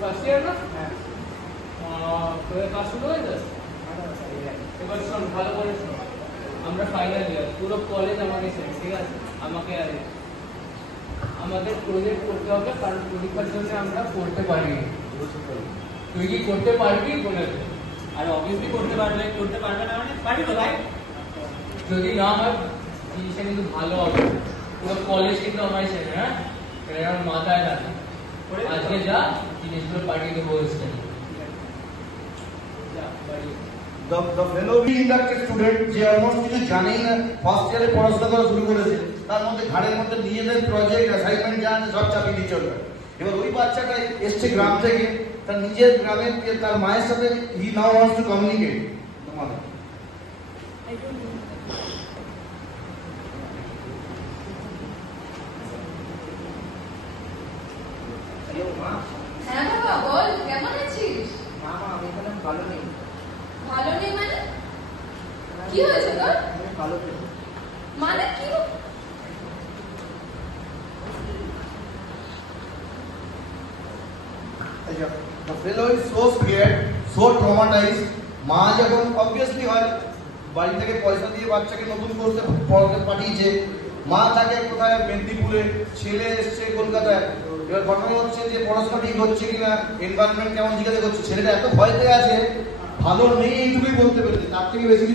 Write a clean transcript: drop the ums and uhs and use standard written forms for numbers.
First year না? হ্যাঁ। তোর কাজ শুরু হয়ে যাবে? এবার শোন, ভালো করে শোন। আমরা ফাইনাল ইয়ার, পুরো কলেজ আমাকে শেষ, ঠিক আছে? আমাকে আর আমাদের প্রজেক্ট করতে হবে, কারণ পরীক্ষার জন্য আমরা করতে পারি। তুই কি করতে পারবি বলে? আর অবভিয়াসলি করতে পারবে না মানে পারবি তো ভাই। যদি না হয় জিনিসটা কিন্তু ভালো হবে, পুরো কলেজ কিন্তু আমার শেষ। হ্যাঁ, এটা আমার মাথায় থাকে। আজকে যা জিনিসগুলো পাঠিয়ে দেবো হোস্টেলে। The fellow being inducted student যে অলমোস্ট কিছু জানেই না, ফার্স্ট ইয়ারে পড়াশোনা করা শুরু করেছে, তার মধ্যে ঘাড়ের মধ্যে নিজেদের প্রজেক্ট অ্যাসাইনমেন্ট যা আছে সব চাপিয়ে দিয়ে চলবে। এবার ওই বাচ্চাটা এসছে গ্রাম থেকে, তার নিজের গ্রামের তার মায়ের সাথে হি নাও ওয়ান্টস টু কমিউনিকেট। তোমাদের হ্যাঁ বাবা বল, কেমন আছিস? মা আমি এখানে ভালো নেই। ভালো নেই মানে? কি হয়েছে তোর? ভালো নেই মানে কি? The fellow is so scared, so traumatized. মা যখন obviously হয় বাড়ি থেকে পয়সা দিয়ে বাচ্চাকে নতুন কোর্সে পড়াতে পাঠিয়েছে, মা থাকে কোথায় মেদিনীপুরে, ছেলে এসছে কলকাতায়। এবার ঘটনা হচ্ছে যে পড়াশোনা ঠিক হচ্ছে কিনা, এনভায়রনমেন্ট কেমন জিজ্ঞাসা করছে, ছেলেটা এত ভয় পেয়ে আছে, ভালো নেই এইটুকুই বলতে পেরেছে, তার থেকে বেশি